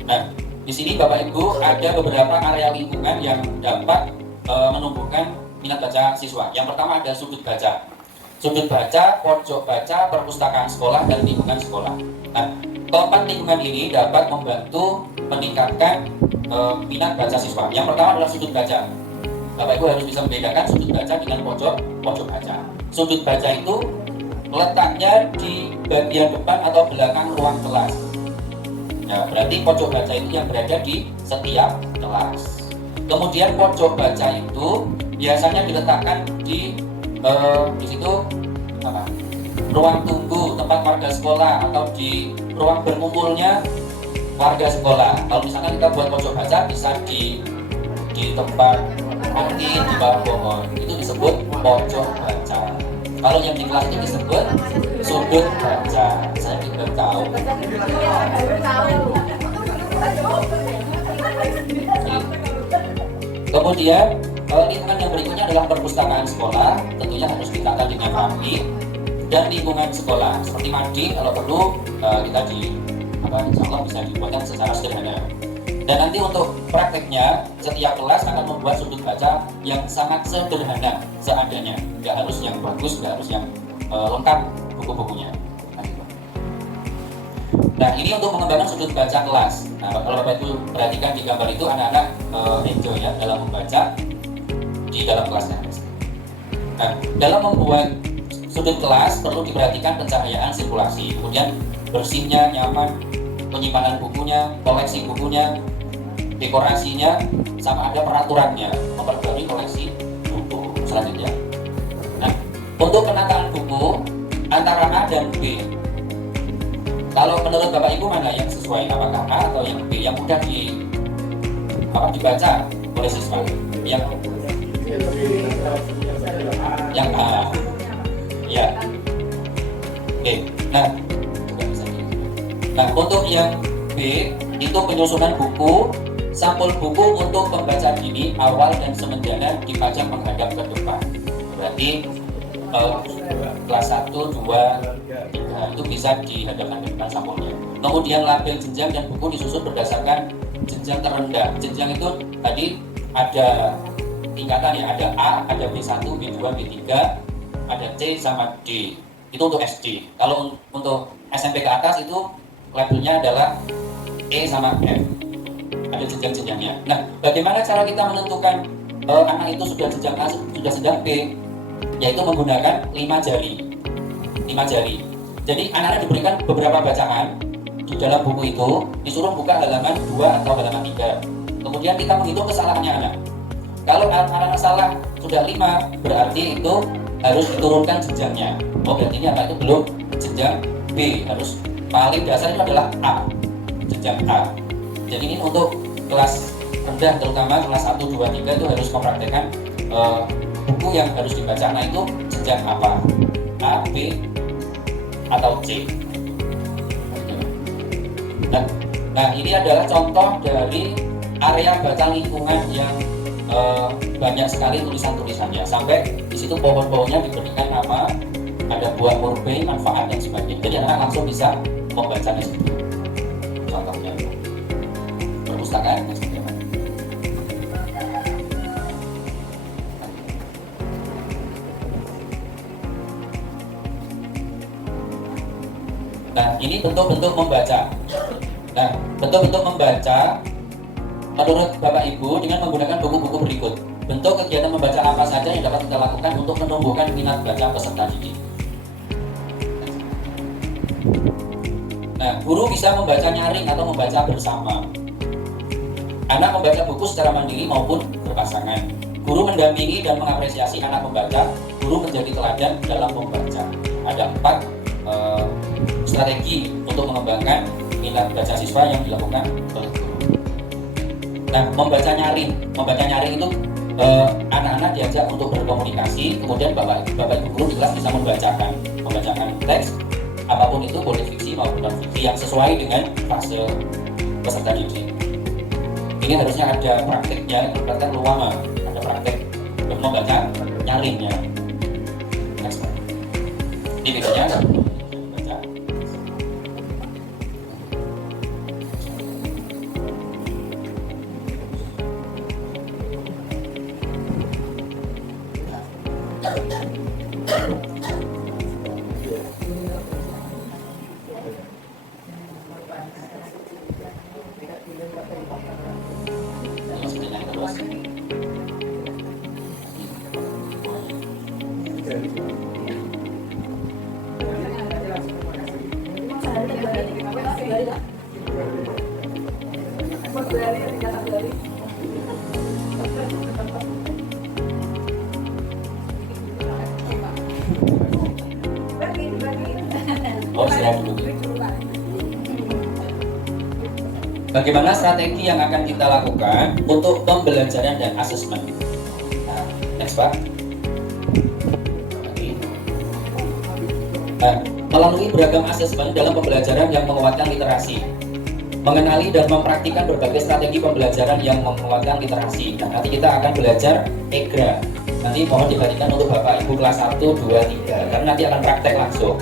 Nah, di sini Bapak Ibu ada beberapa area lingkungan yang dapat menumbuhkan minat baca siswa. Yang pertama ada sudut baca. Sudut baca, pojok baca, perpustakaan sekolah, dan lingkungan sekolah. Nah, keempat lingkungan ini dapat membantu meningkatkan minat baca siswa. Yang pertama adalah sudut baca. Bapak Ibu harus bisa membedakan sudut baca dengan pojok baca. Sudut baca itu letaknya di bagian depan atau belakang ruang kelas. Nah, berarti pojok baca itu yang berada di setiap kelas. Kemudian pojok baca itu biasanya diletakkan di situ ruang tunggu tempat warga sekolah atau di ruang berkumpulnya warga sekolah. Kalau misalkan kita buat pojok baca bisa di tempat kantin, di bawah pohon, itu disebut pojok baca. Kalau yang di kelas itu disebut sudut baca. Saya tidak tahu. Kemudian lingkungan yang berikutnya adalah perpustakaan sekolah. Tentunya harus ditata dengan rapi. Dan lingkungan sekolah seperti mading kalau perlu kita insya Allah bisa dibuatkan secara sederhana. Dan nanti untuk prakteknya setiap kelas akan membuat sudut baca yang sangat sederhana seadanya. Nggak harus yang bagus, nggak harus yang lengkap buku-bukunya. Nah, ini untuk mengembangkan sudut baca kelas. Nah, kalau Bapak Ibu perhatikan di gambar itu anak-anak enjoy ya dalam membaca di dalam kelasnya. Nah, dalam membuat sudut kelas perlu diperhatikan pencahayaan, sirkulasi, kemudian bersihnya, nyaman, penyimpanan bukunya, koleksi bukunya, dekorasinya, sama ada peraturannya, memperbarui koleksi buku. Selanjutnya, nah, untuk penataan buku antara A dan B, kalau menurut Bapak Ibu mana yang sesuai, apakah A atau yang B, yang mudah dibaca oleh siswa? Yang A, ya. Oke, nah untuk yang B itu penyusunan buku, sampul buku untuk pembaca dini, awal dan semenjana dipajang menghadap ke depan. Berarti kelas 1, 2, 3 itu bisa dihadapkan ke depan sampulnya. Kemudian label jenjang dan buku disusun berdasarkan jenjang terendah. Jenjang itu tadi ada tingkatan ya, ada A, ada B1, B2, B3, ada C sama D. Itu untuk SD. Kalau untuk SMP ke atas itu labelnya adalah E sama F. Ada jenjang-jenjangnya. Nah, bagaimana cara kita menentukan anak itu sudah jenjang A, sudah jenjang B? Yaitu menggunakan 5 jari. Jadi anak-anak diberikan beberapa bacaan di dalam buku itu, disuruh buka halaman 2 atau halaman 3. Kemudian kita menghitung kesalahannya anak. Kalau anak-anak salah sudah 5, berarti itu harus diturunkan jenjangnya. Oh, berarti ini anak itu belum jenjang B, harus paling dasar itu adalah A, jenjang A. Jadi ini untuk kelas rendah, terutama kelas 1, 2, 3 itu harus mempraktekkan buku yang harus dibaca. Nah, itu jenjang apa? A, B, atau C. Nah, ini adalah contoh dari area baca lingkungan yang banyak sekali tulisan-tulisannya. Sampai di situ pohon-pohonnya diberikan nama, ada buah murbei, manfaat dan sebagainya. Jadi anak langsung bisa membaca di situ. Contohnya perpustakaan dan sebagainya. Nah, ini bentuk-bentuk membaca. Nah, bentuk-bentuk membaca menurut Bapak Ibu dengan menggunakan buku-buku berikut. Bentuk kegiatan membaca apa saja yang dapat kita lakukan untuk menumbuhkan minat baca peserta didik. Nah, guru bisa membaca nyaring atau membaca bersama. Anak membaca buku secara mandiri maupun berpasangan. Guru mendampingi dan mengapresiasi anak membaca. Guru menjadi teladan dalam membaca. Ada 4 strategi untuk mengembangkan minat baca siswa yang dilakukan oleh guru. Nah, membaca nyaring itu anak-anak diajak untuk berkomunikasi, kemudian bapak ibu guru di kelas bisa membacakan teks, apapun itu, boleh fiksi maupun non fiksi yang sesuai dengan fase peserta didik. Ini harusnya ada prakteknya, praktek ruangan, ada praktek membaca nyaringnya. Next. Ini videonya. Bagaimana strategi yang akan kita lakukan untuk pembelajaran dan asesmen? Nah, next Pak. Nah, melalui beragam asesmen dalam pembelajaran yang menguatkan literasi, mengenali dan mempraktikkan berbagai strategi pembelajaran yang menguatkan literasi. Nah, nanti kita akan belajar EGRA. Nanti mohon diperhatikan untuk Bapak Ibu kelas 1, 2, 3, karena nanti akan praktek langsung.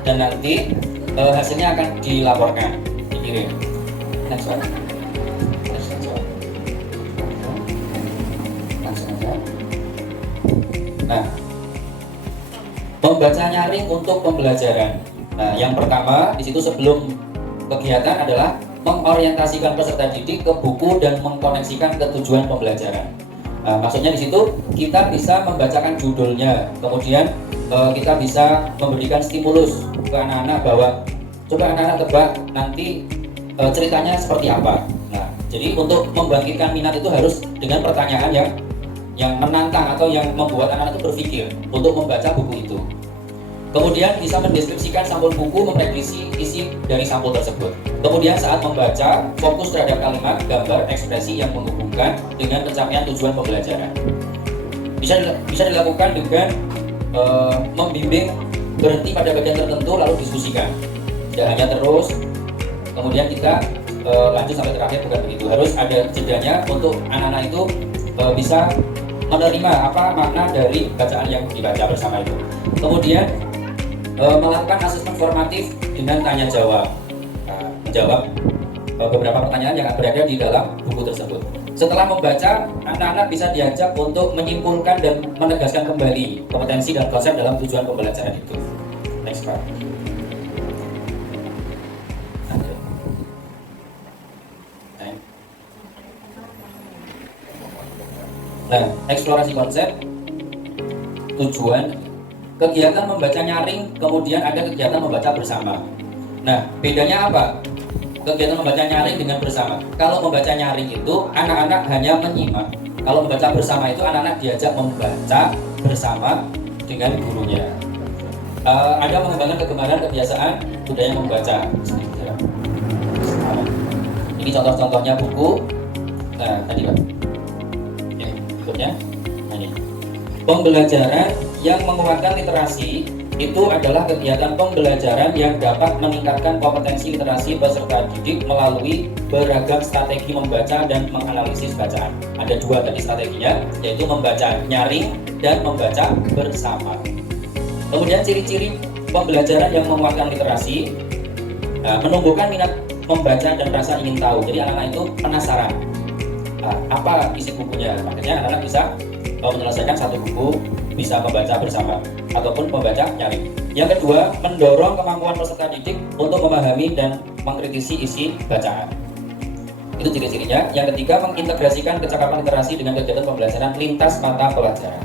Dan nanti hasilnya akan dilaporkan, dikirim. Next one. Langsung aja. Nah, membaca nyaring untuk pembelajaran. Nah, yang pertama di situ sebelum kegiatan adalah mengorientasikan peserta didik ke buku dan mengkoneksikan ke tujuan pembelajaran. Nah, maksudnya di situ kita bisa membacakan judulnya, kemudian kita bisa memberikan stimulus ke anak-anak bahwa coba anak-anak tebak nanti ceritanya seperti apa. Nah, Jadi untuk membangkitkan minat itu harus dengan pertanyaan yang menantang atau yang membuat anak itu berpikir untuk membaca buku itu. Kemudian bisa mendeskripsikan sampul buku, memprediksi isi dari sampul tersebut. Kemudian saat membaca, fokus terhadap kalimat, gambar, ekspresi yang menghubungkan dengan pencapaian tujuan pembelajaran. Bisa dilakukan dengan membimbing berhenti pada bagian tertentu lalu diskusikan. Tidak hanya terus, kemudian kita lanjut sampai terakhir, bukan begitu. Harus ada jedanya untuk anak-anak itu bisa menerima apa makna dari bacaan yang dibaca bersama itu. Kemudian melakukan asesmen formatif dengan tanya jawab, menjawab beberapa pertanyaan yang berada di dalam buku tersebut. Setelah membaca, anak-anak bisa diajak untuk menyimpulkan dan menegaskan kembali kompetensi dan konsep dalam tujuan pembelajaran itu. Next part. Nah, eksplorasi konsep, tujuan, kegiatan membaca nyaring, kemudian ada kegiatan membaca bersama. Nah, bedanya apa? Kegiatan membaca nyaring dengan bersama. Kalau membaca nyaring itu anak-anak hanya menyimak. Kalau membaca bersama itu anak-anak diajak membaca bersama dengan gurunya. Ada mengembangkan kegemaran kebiasaan budaya membaca. Ini contoh-contohnya buku. Nah, tadi Pak. Oke, berikutnya. Nah, ini. Pembelajaran yang menguatkan literasi itu adalah kegiatan pembelajaran yang dapat meningkatkan kompetensi literasi peserta didik melalui beragam strategi membaca dan menganalisis bacaan. Ada dua tadi strateginya, yaitu membaca nyaring dan membaca bersama. Kemudian ciri-ciri pembelajaran yang menguatkan literasi, menumbuhkan minat membaca dan rasa ingin tahu. Jadi anak-anak itu penasaran apa isi bukunya. Makanya anak-anak bisa menyelesaikan satu buku, bisa membaca bersama ataupun membaca nyaring. Yang kedua, mendorong kemampuan peserta didik untuk memahami dan mengkritisi isi bacaan. Itu ciri-cirinya. Yang ketiga, mengintegrasikan kecakapan literasi dengan kegiatan pembelajaran lintas mata pelajaran.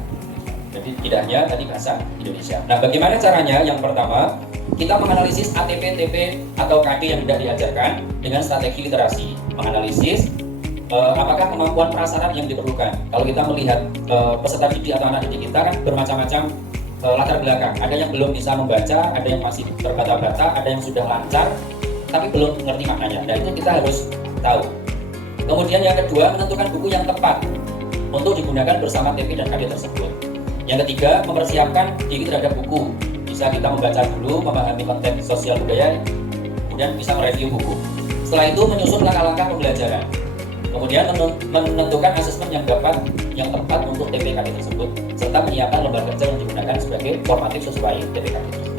Jadi tidak hanya tadi bahasa Indonesia. Nah, bagaimana caranya? Yang pertama, kita menganalisis ATP, TP atau KD yang tidak diajarkan dengan strategi literasi. Menganalisis apakah kemampuan prasyarat yang diperlukan. Kalau kita melihat peserta didik atau anak didik kita kan bermacam-macam latar belakang. Ada yang belum bisa membaca, ada yang masih terbata-bata, ada yang sudah lancar tapi belum mengerti maknanya. Dan itu kita harus tahu. Kemudian yang kedua, menentukan buku yang tepat untuk digunakan bersama TP dan KD tersebut. Yang ketiga, mempersiapkan diri terhadap buku. Bisa kita membaca dulu, memahami konteks sosial budaya, kemudian bisa mereview buku. Setelah itu menyusun langkah-langkah pembelajaran. Kemudian menentukan asesmen yang tepat untuk TPKD tersebut, serta menyiapkan lembar kerja yang digunakan sebagai formatif sesuai TPKD tersebut.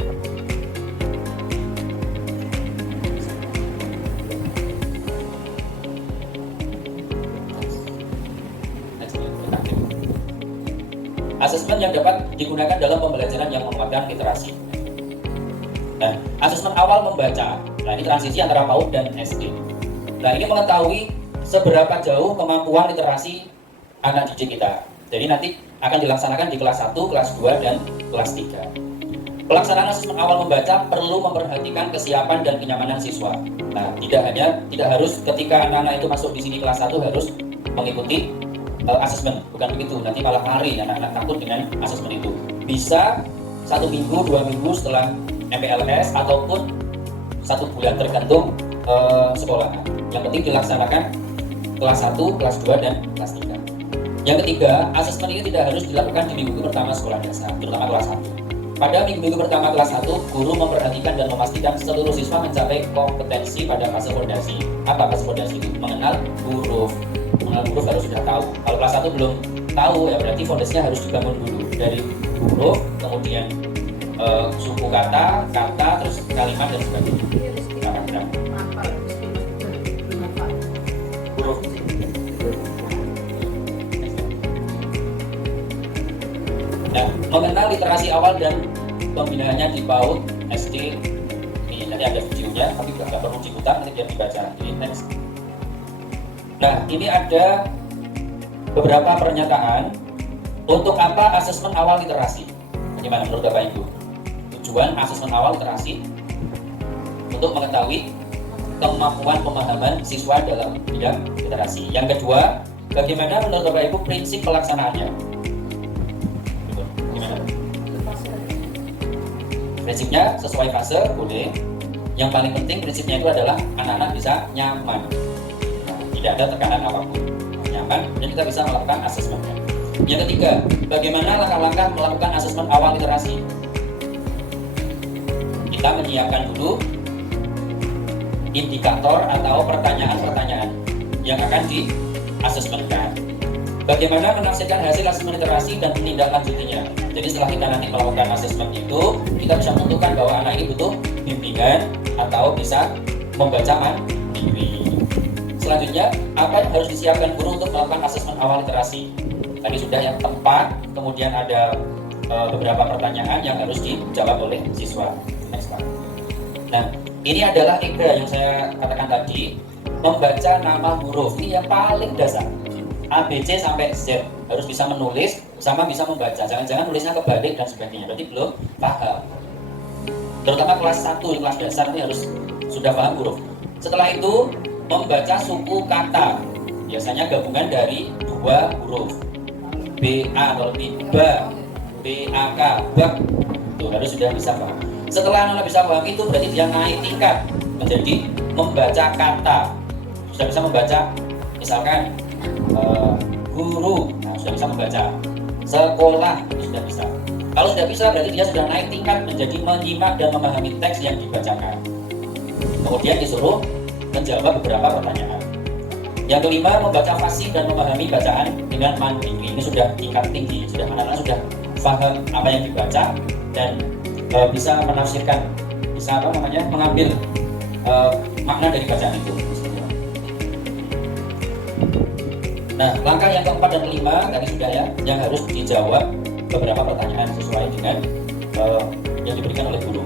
Asesmen yang dapat digunakan dalam pembelajaran yang menguatkan literasi. Nah, asesmen awal membaca. Nah, ini transisi antara PAUD dan SD. Nah, ini mengetahui seberapa jauh kemampuan literasi anak didik kita. Jadi nanti akan dilaksanakan di kelas 1, kelas 2, dan kelas 3. Pelaksanaan asesmen awal membaca perlu memperhatikan kesiapan dan kenyamanan siswa. Nah, tidak harus ketika anak-anak itu masuk di sini kelas 1 harus mengikuti asesmen. Bukan begitu, nanti malah lari anak-anak takut dengan asesmen itu. Bisa 1 minggu, 2 minggu setelah MPLS ataupun 1 bulan tergantung sekolah. Yang penting dilaksanakan kelas 1, kelas 2, dan kelas 3. Yang ketiga, asesmen ini tidak harus dilakukan di minggu pertama sekolah dasar, terutama kelas 1. Pada minggu pertama kelas 1, guru memperhatikan dan memastikan seluruh siswa mencapai kompetensi pada fase fondasi. Apa fase fondasi itu? Mengenal huruf. Mengenal huruf harus sudah tahu. Kalau kelas 1 belum tahu, ya berarti fondasinya harus dibangun dulu. Dari huruf, kemudian suku kata, terus kalimat, dan sebagainya. Huruf. Nah, mengenal literasi awal dan pembinaannya di PAUD, SD, ini nanti ada videonya, tapi nggak perlu diputar, nanti biar dibaca. Ini next. Nah, ini ada beberapa pernyataan untuk apa asesmen awal literasi. Bagaimana menurut Bapak Ibu? Tujuan asesmen awal literasi untuk mengetahui kemampuan pemahaman siswa dalam bidang literasi. Yang kedua, bagaimana menurut Bapak Ibu prinsip pelaksanaannya? Gimana? Prinsipnya sesuai fase boleh. Yang paling penting prinsipnya itu adalah anak-anak bisa nyaman. Nah, tidak ada tekanan apapun, nyaman, dan kita bisa melakukan asesmennya. Yang ketiga, bagaimana langkah-langkah melakukan asesmen awal literasi? Kita menyiapkan dulu indikator atau pertanyaan-pertanyaan yang akan diasesmenkan. Bagaimana menafsirkan hasil asesmen literasi dan menindaklanjutinya. Jadi setelah kita nanti melakukan asesmen itu, kita bisa menentukan bahwa anak ini butuh bimbingan atau bisa membaca mandiri. Selanjutnya, apa yang harus disiapkan guru untuk melakukan asesmen awal literasi? Tadi sudah yang tempat, kemudian ada beberapa pertanyaan yang harus dijawab oleh siswa. Next, Pak. Nah, ini adalah EGA yang saya katakan tadi, membaca nama huruf. Ini yang paling dasar. A, B, C sampai Z harus bisa menulis sama bisa membaca. Jangan-jangan nulisnya kebalik dan sebagainya. Berarti belum paham. Terutama kelas 1, kelas dasar ini harus sudah paham huruf. Setelah itu membaca suku kata. Biasanya gabungan dari dua huruf. B-A atau B-A, B-A-K, bak. Itu harus sudah bisa paham. Setelah anak bisa paham itu berarti dia naik tingkat menjadi membaca kata. Sudah bisa membaca misalkan guru, nah, sudah bisa membaca. Sekolah sudah bisa. Kalau sudah bisa berarti dia sudah naik tingkat menjadi menyimak dan memahami teks yang dibacakan. Kemudian disuruh menjawab beberapa pertanyaan. Yang kelima, membaca fasih dan memahami bacaan dengan mandiri. Ini sudah tingkat tinggi, sudah anak-anak sudah paham apa yang dibaca dan bisa menafsirkan, bisa mengambil makna dari bacaan itu. Nah, langkah yang keempat dan kelima tadi sudah ya, yang harus dijawab beberapa pertanyaan sesuai dengan yang diberikan oleh guru.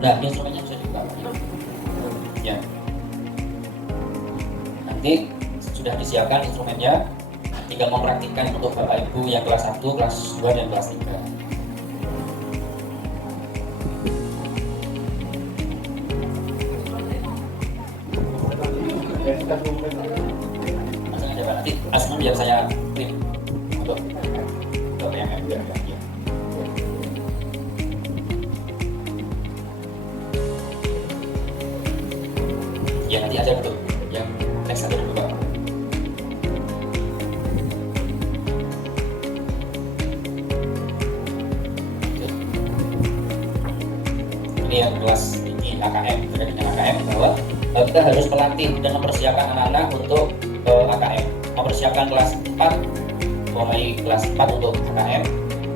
Nah, instrumennya sudah dibuka. Ya. Nanti sudah disiapkan instrumennya, tinggal mempraktikkan untuk Bapak Ibu yang kelas 1, kelas 2, dan kelas 3. Nanti asesmen biar saya print untuk PMM ya. Ya nanti aja dulu yang next ada dulu Pak. Ini yang kelas tinggi AKM, terkait dengan AKM bahwa kita harus melatih dan mempersiapkan anak-anak untuk AKM, mempersiapkan kelas 4, mulai kelas 4 untuk AKM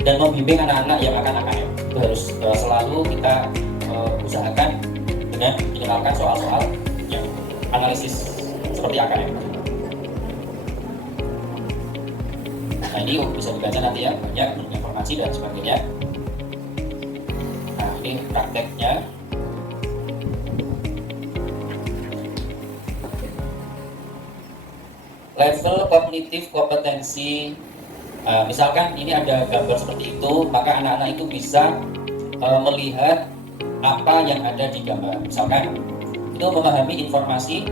dan membimbing anak-anak yang akan AKM. Itu harus selalu kita usahakan dengan mengenalkan soal-soal yang analisis seperti AKM. Nah, ini bisa dibaca nanti ya, banyak informasi dan sebagainya. Nah, ini prakteknya. Level kognitif kompetensi, misalkan ini ada gambar seperti itu, maka anak-anak itu bisa melihat apa yang ada di gambar. Misalkan itu memahami informasi,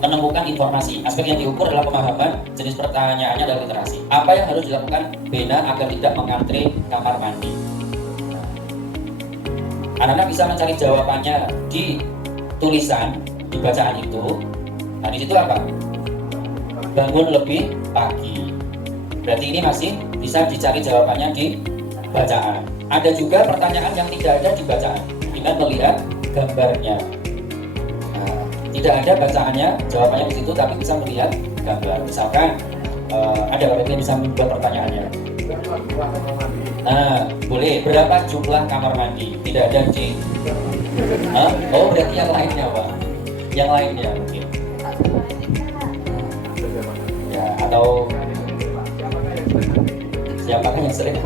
menemukan informasi. Aspek yang diukur adalah pemahaman, jenis pertanyaannya adalah literasi. Apa yang harus dilakukan Bena agar tidak mengantre kamar mandi? Anak-anak bisa mencari jawabannya di tulisan, di bacaan itu. Nah, di situ apa? Bangun lebih pagi. Berarti ini masih bisa dicari jawabannya di bacaan. Ada juga pertanyaan yang tidak ada di bacaan dengan melihat gambarnya. Nah, tidak ada bacaannya, jawabannya di situ, tapi bisa melihat gambar. Misalkan ada orang yang bisa membuat pertanyaannya. Nah, boleh. Berapa jumlah kamar mandi? Tidak ada di. Oh, berarti yang lainnya, Pak. Yang lainnya mungkin. Ya, atau siapakah yang sering?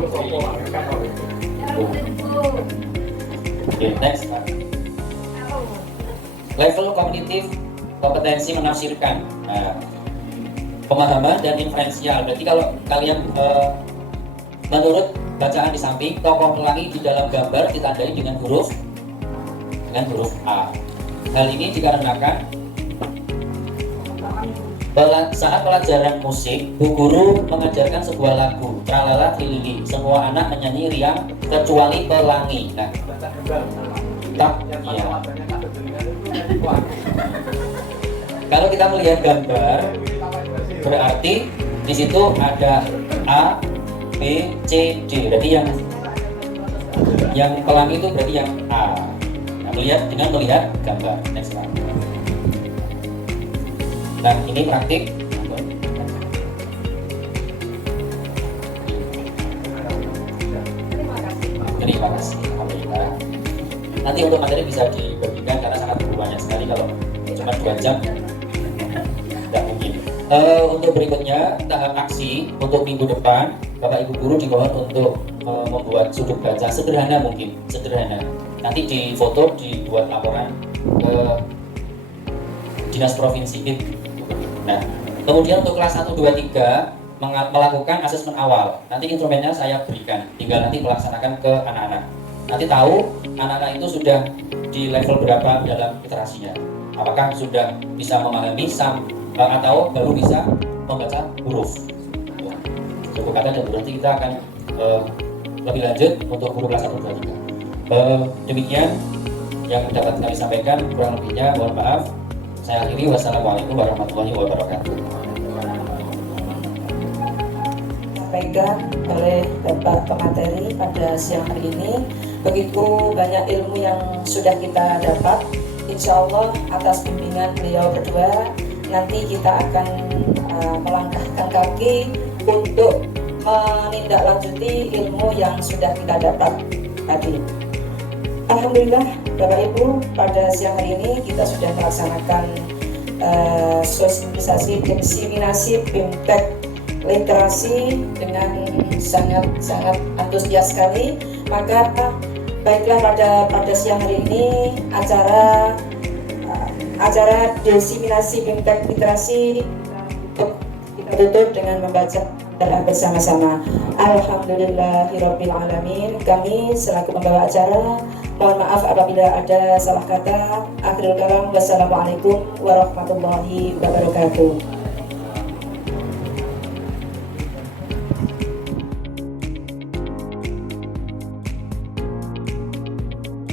Oke, next. Level kognitif kompetensi menafsirkan. Nah, pemahaman dan inferensial. Berarti kalau kalian menurut bacaan di samping, tokoh pelangi di dalam gambar ditandai dengan huruf A. Hal ini dikarenakan saat pelajaran musik, bu guru mengajarkan sebuah lagu, tralala trilili. Semua anak menyanyi riang kecuali pelangi. Nah, iya. Kalau kita melihat gambar, berarti di situ ada A, B, C, D. Berarti yang pelangi itu berarti yang A. Nah, dengan melihat gambar. Next slide. Nah, ini praktik. Terima kasih. Alhamdulillah. Nanti untuk materi bisa dibagikan karena sangat banyak sekali, kalau cuma 2 jam tidak mungkin. Untuk berikutnya tahap aksi untuk minggu depan, Bapak Ibu guru dimohon untuk membuat sudut baca sederhana, mungkin sederhana. Nanti difoto, dibuat laporan ke Dinas Provinsi. Nah, kemudian untuk kelas 1, 2, 3 melakukan asesmen awal. Nanti instrumennya saya berikan, tinggal nanti melaksanakan ke anak-anak. Nanti tahu anak-anak itu sudah di level berapa dalam literasinya. Apakah sudah bisa memahami atau baru bisa membaca huruf. Suku kata dan berarti kita akan lebih lanjut untuk guru kelas 1, 2, 3. Demikian yang dapat kami sampaikan, kurang lebihnya mohon maaf. Saya akhiri, wassalamualaikum warahmatullahi wabarakatuh. Sampaikan oleh Bapak pemateri pada siang hari ini, begitu banyak ilmu yang sudah kita dapat. Insya Allah atas bimbingan beliau berdua, nanti kita akan melangkahkan kaki untuk menindaklanjuti ilmu yang sudah kita dapat tadi. Alhamdulillah Bapak Ibu, pada siang hari ini kita sudah melaksanakan sosialisasi diseminasi BIMTEK literasi dengan sangat antusias sekali. Maka baiklah pada siang hari ini acara diseminasi BIMTEK literasi kita tutup dengan membaca bersama-sama. Alhamdulillahirabbil alamin. Kami selaku pembawa acara mohon maaf apabila ada salah kata. Akhirul kalam, wassalamualaikum warahmatullahi wabarakatuh.